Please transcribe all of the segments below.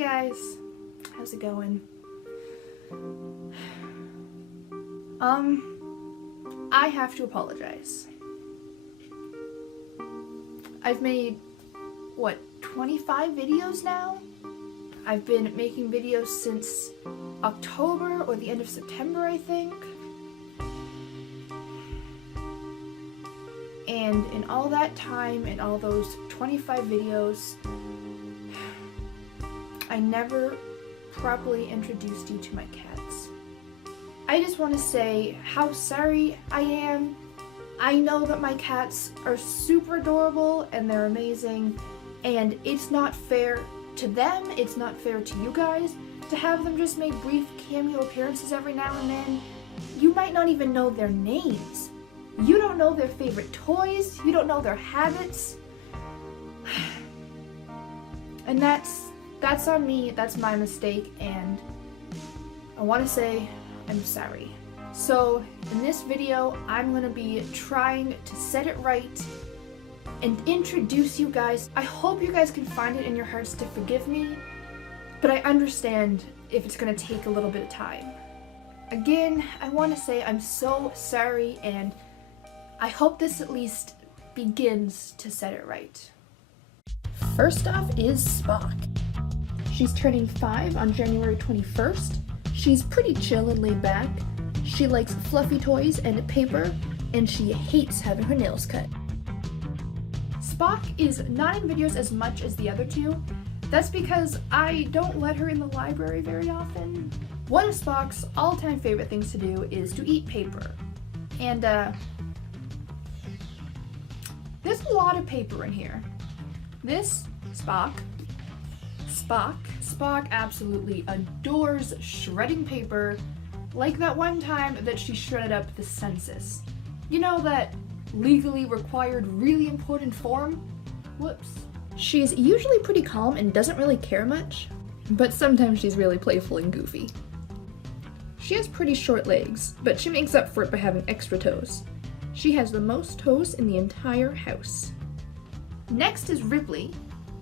guys, how's it going? I have to apologize. I've made, what, 25 videos now? I've been making videos since October or the end of September, I think. And in all that time, in all those 25 videos, I never properly introduced you to my cats. I just want to say how sorry I am. I know that my cats are super adorable and they're amazing, and it's not fair to them, it's not fair to you guys to have them just make brief cameo appearances every now and then. You might not even know their names. You don't know their favorite toys, you don't know their habits. And that's on me, that's my mistake, and I want to say I'm sorry. So in this video, I'm going to be trying to set it right and introduce you guys. I hope you guys can find it in your hearts to forgive me, but I understand if it's going to take a little bit of time. Again, I want to say I'm so sorry, and I hope this at least begins to set it right. First off is Spock. She's turning 5 on January 21st. She's pretty chill and laid back. She likes fluffy toys and paper, and she hates having her nails cut. Spock is not in videos as much as the other two. That's because I don't let her in the library very often. One of Spock's all-time favorite things to do is to eat paper. And there's a lot of paper in here. This, Spock absolutely adores shredding paper, like that one time that she shredded up the census. You know, that legally required really important form? Whoops. She's usually pretty calm and doesn't really care much, but sometimes she's really playful and goofy. She has pretty short legs, but she makes up for it by having extra toes. She has the most toes in the entire house. Next is Ripley.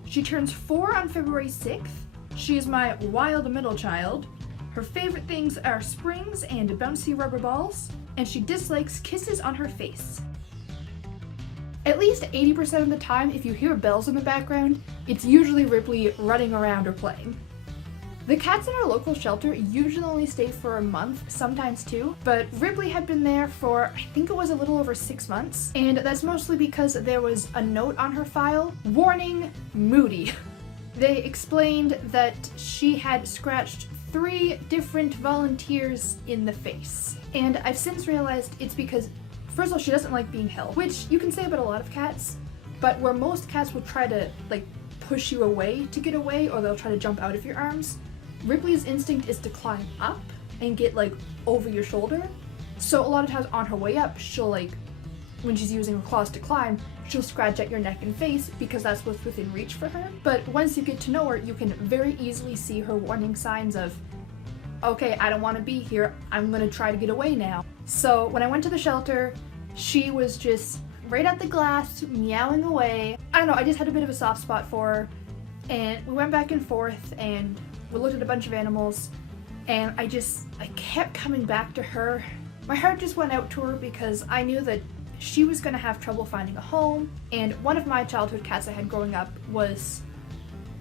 She turns 4 on February 6th. She is my wild middle child. Her favorite things are springs and bouncy rubber balls, and she dislikes kisses on her face. At least 80% of the time, if you hear bells in the background, it's usually Ripley running around or playing. The cats in our local shelter usually only stay for a month, sometimes 2, but Ripley had been there for, I think it was a little over 6 months, and that's mostly because there was a note on her file, warning, moody. They explained that she had scratched 3 different volunteers in the face, and I've since realized it's because, first of all, she doesn't like being held, which you can say about a lot of cats, but where most cats will try to, like, push you away to get away, or they'll try to jump out of your arms, Ripley's instinct is to climb up and get, like, over your shoulder. So a lot of times on her way up, she'll, like, when she's using her claws to climb, she'll scratch at your neck and face because that's what's within reach for her. But once you get to know her, you can very easily see her warning signs of, okay, I don't want to be here, I'm gonna try to get away now. So when I went to the shelter, she was just right at the glass, meowing away. I don't know, I just had a bit of a soft spot for her, and we went back and forth, and we looked at a bunch of animals, and I kept coming back to her. My heart just went out to her because I knew that she was gonna have trouble finding a home, and one of my childhood cats I had growing up was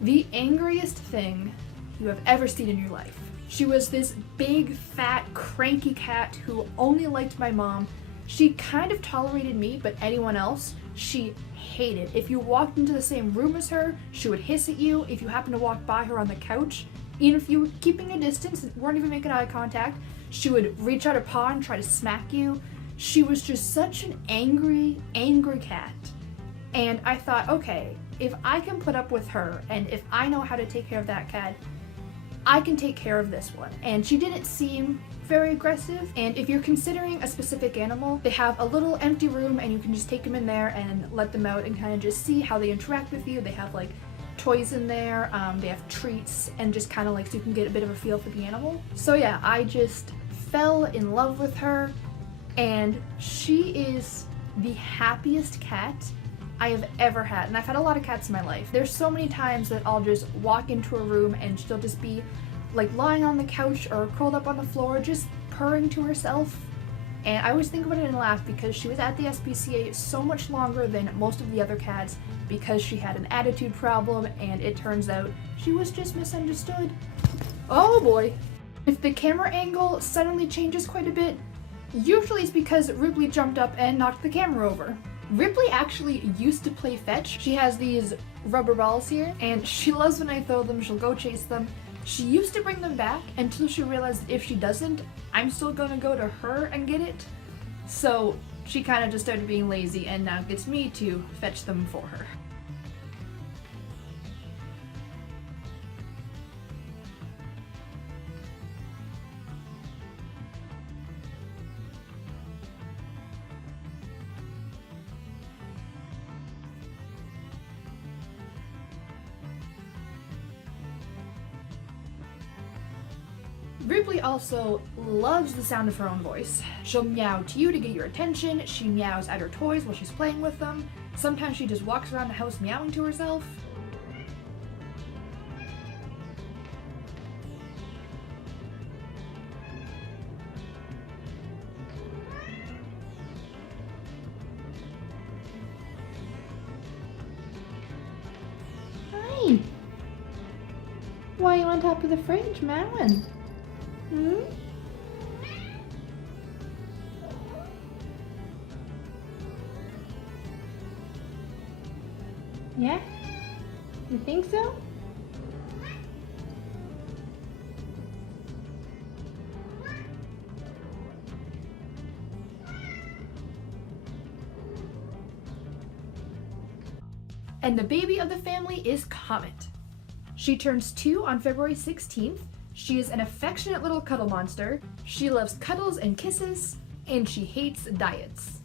the angriest thing you have ever seen in your life. She was this big, fat, cranky cat who only liked my mom. She kind of tolerated me, but anyone else, she hated. If you walked into the same room as her, she would hiss at you. If you happened to walk by her on the couch, even if you were keeping a distance and weren't even making eye contact, she would reach out her paw and try to smack you. She was just such an angry, angry cat. And I thought, okay, if I can put up with her, and if I know how to take care of that cat, I can take care of this one. And she didn't seem very aggressive, and if you're considering a specific animal, they have a little empty room and you can just take them in there and let them out and kind of just see how they interact with you. They have like toys in there, they have treats, and just kind of like so you can get a bit of a feel for the animal. So yeah, I just fell in love with her, and she is the happiest cat I have ever had, and I've had a lot of cats in my life. There's so many times that I'll just walk into a room and she'll just be like lying on the couch or curled up on the floor, just purring to herself. And I always think about it and laugh because she was at the SPCA so much longer than most of the other cats because she had an attitude problem, and it turns out she was just misunderstood. Oh boy. If the camera angle suddenly changes quite a bit, usually it's because Ripley jumped up and knocked the camera over. Ripley actually used to play fetch. She has these rubber balls here, and she loves when I throw them, she'll go chase them. She used to bring them back until she realized if she doesn't, I'm still gonna go to her and get it. So she kind of just started being lazy and now gets me to fetch them for her. Ripley also loves the sound of her own voice. She'll meow to you to get your attention, she meows at her toys while she's playing with them, sometimes she just walks around the house meowing to herself. Hi! Why are you on top of the fridge meowing? Hmm? Yeah? You think so? And the baby of the family is Comet. She turns 2 on February 16th. She is an affectionate little cuddle monster. She loves cuddles and kisses, and she hates diets.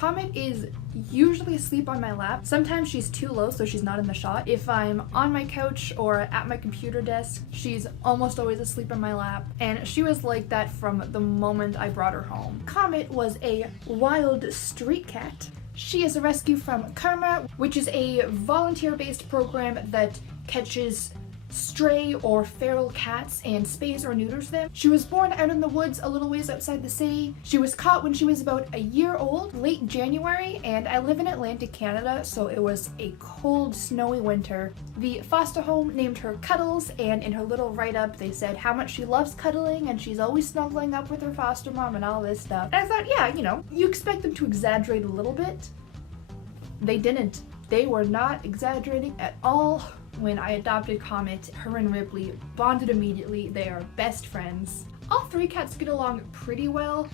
Comet is usually asleep on my lap. Sometimes she's too low so she's not in the shot. If I'm on my couch or at my computer desk, she's almost always asleep on my lap, and she was like that from the moment I brought her home. Comet was a wild street cat. She is a rescue from Karma, which is a volunteer-based program that catches stray or feral cats and spays or neuters them. She was born out in the woods a little ways outside the city. She was caught when she was about a year old, late January, and I live in Atlantic Canada, so it was a cold, snowy winter. The foster home named her Cuddles, and in her little write-up they said how much she loves cuddling and she's always snuggling up with her foster mom and all this stuff. And I thought, yeah, you know, you expect them to exaggerate a little bit. They didn't. They were not exaggerating at all. When I adopted Comet, her and Ripley bonded immediately. They are best friends. All 3 cats get along pretty well,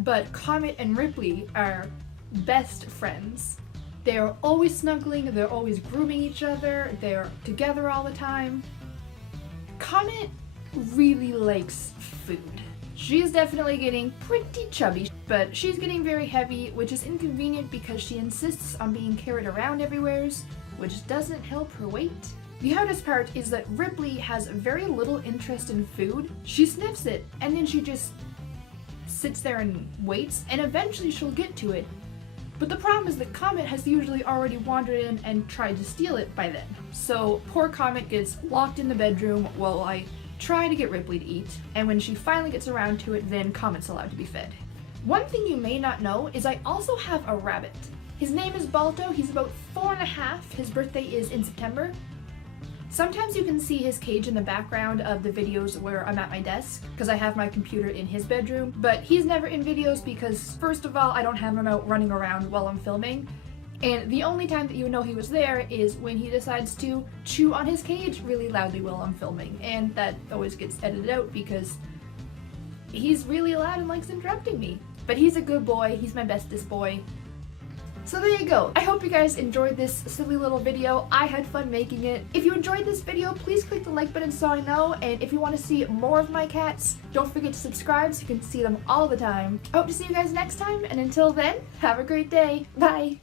but Comet and Ripley are best friends. They're always snuggling, they're always grooming each other, they're together all the time. Comet really likes food. She's definitely getting pretty chubby, but she's getting very heavy, which is inconvenient because she insists on being carried around everywheres, which doesn't help her weight. The hardest part is that Ripley has very little interest in food. She sniffs it, and then she just sits there and waits, and eventually she'll get to it. But the problem is that Comet has usually already wandered in and tried to steal it by then. So poor Comet gets locked in the bedroom while I try to get Ripley to eat, and when she finally gets around to it, then Comet's allowed to be fed. One thing you may not know is I also have a rabbit. His name is Balto, he's about 4.5, his birthday is in September. Sometimes you can see his cage in the background of the videos where I'm at my desk, because I have my computer in his bedroom, but he's never in videos because, first of all, I don't have him out running around while I'm filming, and the only time that you know he was there is when he decides to chew on his cage really loudly while I'm filming, and that always gets edited out because he's really loud and likes interrupting me. But he's a good boy, he's my bestest boy. So there you go. I hope you guys enjoyed this silly little video. I had fun making it. If you enjoyed this video, please click the like button so I know, and if you want to see more of my cats, don't forget to subscribe so you can see them all the time. I hope to see you guys next time, and until then, have a great day. Bye!